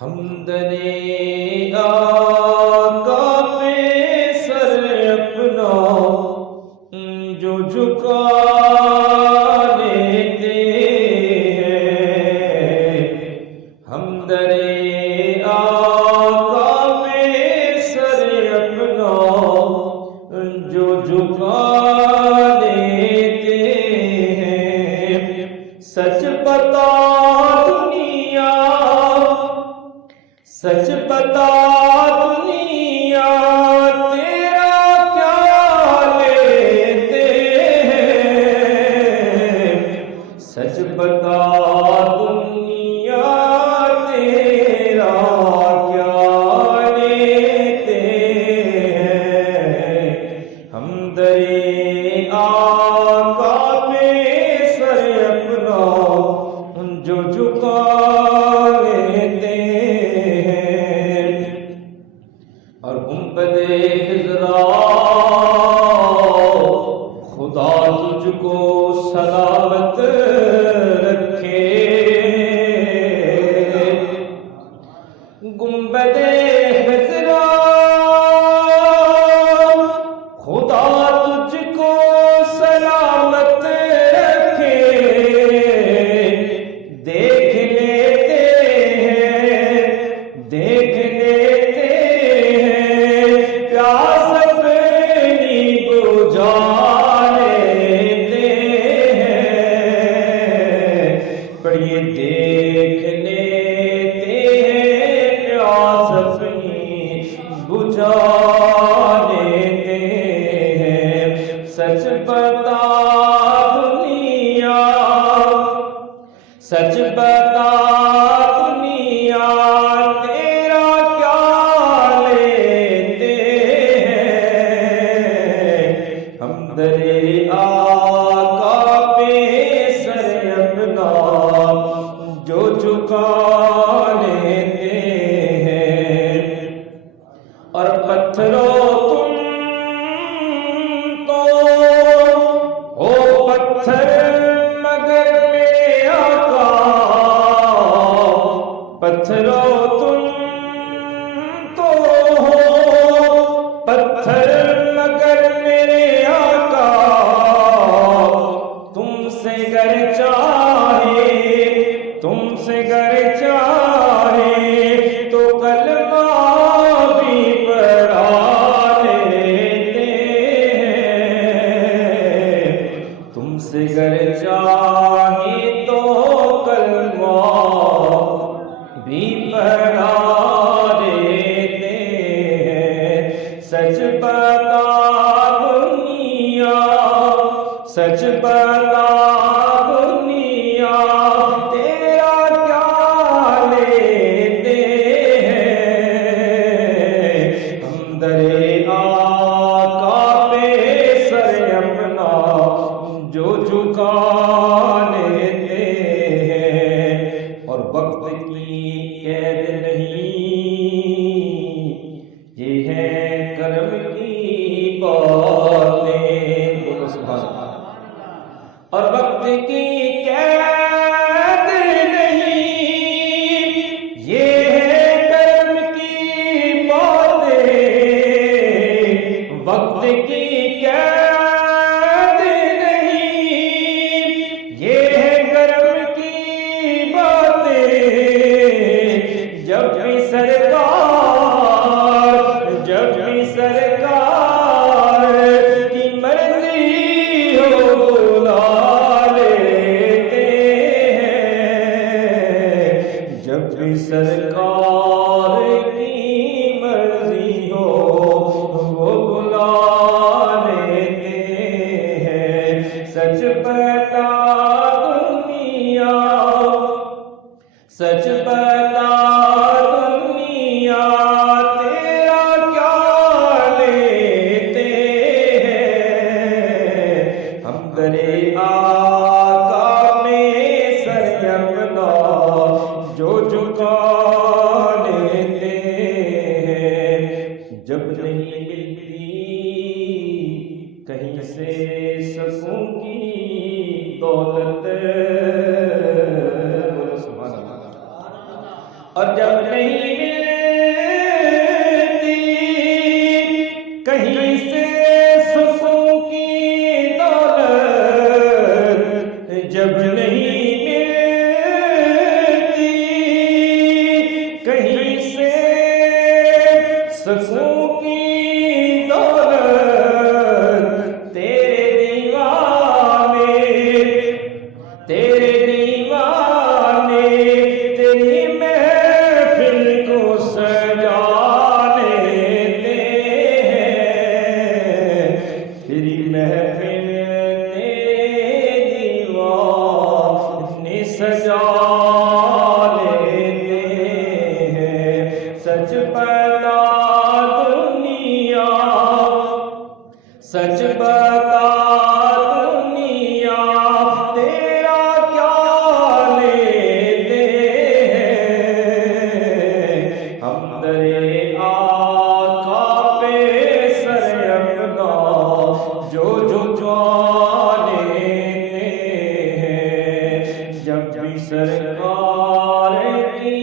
ہمدنِ آقا پہ سر اپنا جو جھکا لیتے ہیں، ہمدنِ آقا پہ سر اپنا جو جھکا لیتے ہیں، سچ بتا دنیا، سچ بتا دنیا تیرا کیا لیتے ہیں، سچ بتا دنیا تیرا کیا لیتے ہیں، ہمدنِ آقا پہ سر اپنا جو جھکا لیتے ہیں، اور گنبدِ خضرا خدا تجھ کو سلامت رکھے، گنبدِ خضرا خدا تجھ کو سلامت رکھے، دیکھ لیتے ہیں، دیکھ لیتے ہیں، پیاس اپنی بجھا لیتے ہیں، پڑھیے دیکھ لیتے ہیں، پیاس اپنی بجھا لیتے ہیں، سچ بتا دنیا، سچ بتا دنیا تیرا کیا لیتے ہیں، ہمدنِ آقا پہ سر اپنا جو جھکا لیتے ہیں، اور پتھروں تم تو ہو پتھر مگر میرے آقا، پتھروں تم تو ہو پتھر مگر میرے آقا، تم سے گر چاہے، تم سے گر چاہے تو کلمہ بھی پڑھا لیتے ہیں، تم سے گر چاہے تو کلمہ بھی پڑھا لیتے ہیں، سچ بتا دنیا، سچ بتا دنیا تیرا کیا لیتے ہیں، ہمدنِ آقا پہ سر اپنا جو جھکا لیتے ہیں، اور وقت کی قید نہیں، یہ ہے کرم کی باتیں، بولو سبحان اللہ، اور وقت کی قید نہیں، یہ ہے کرم کی باتیں، وقت کی قید نہیں، یہ ہے کرم کی باتیں، جب بھی جب بھی سرکار کی مرضی ہو بلا لیتے ہیں، جب بھی سرکار کی مرضی ہو وہ بلا لیتے ہیں، سچ بتا دنیا، سچ بتا دنیا تیرا کیا لیتے ہیں، ہمدنِ آقا میں سر اپنا جو جھکا لیتے نہیں ملتی، کہیں سے سکوں کی دولت جب نہیں ملتی، کہیں سے سکوں کی دولت تیرے دیوانے تیری محفل کو سجانے دے ہیں، تیری محفل دیوانے سجا لیتے ہیں۔ سچ بتا دنیا، سچ بتا دنیا، تیرا کیا لیتے ہیں؟ ہم درے آقا پہ سر اپنا جو لیتے ہیں، جب بھی سرکار کی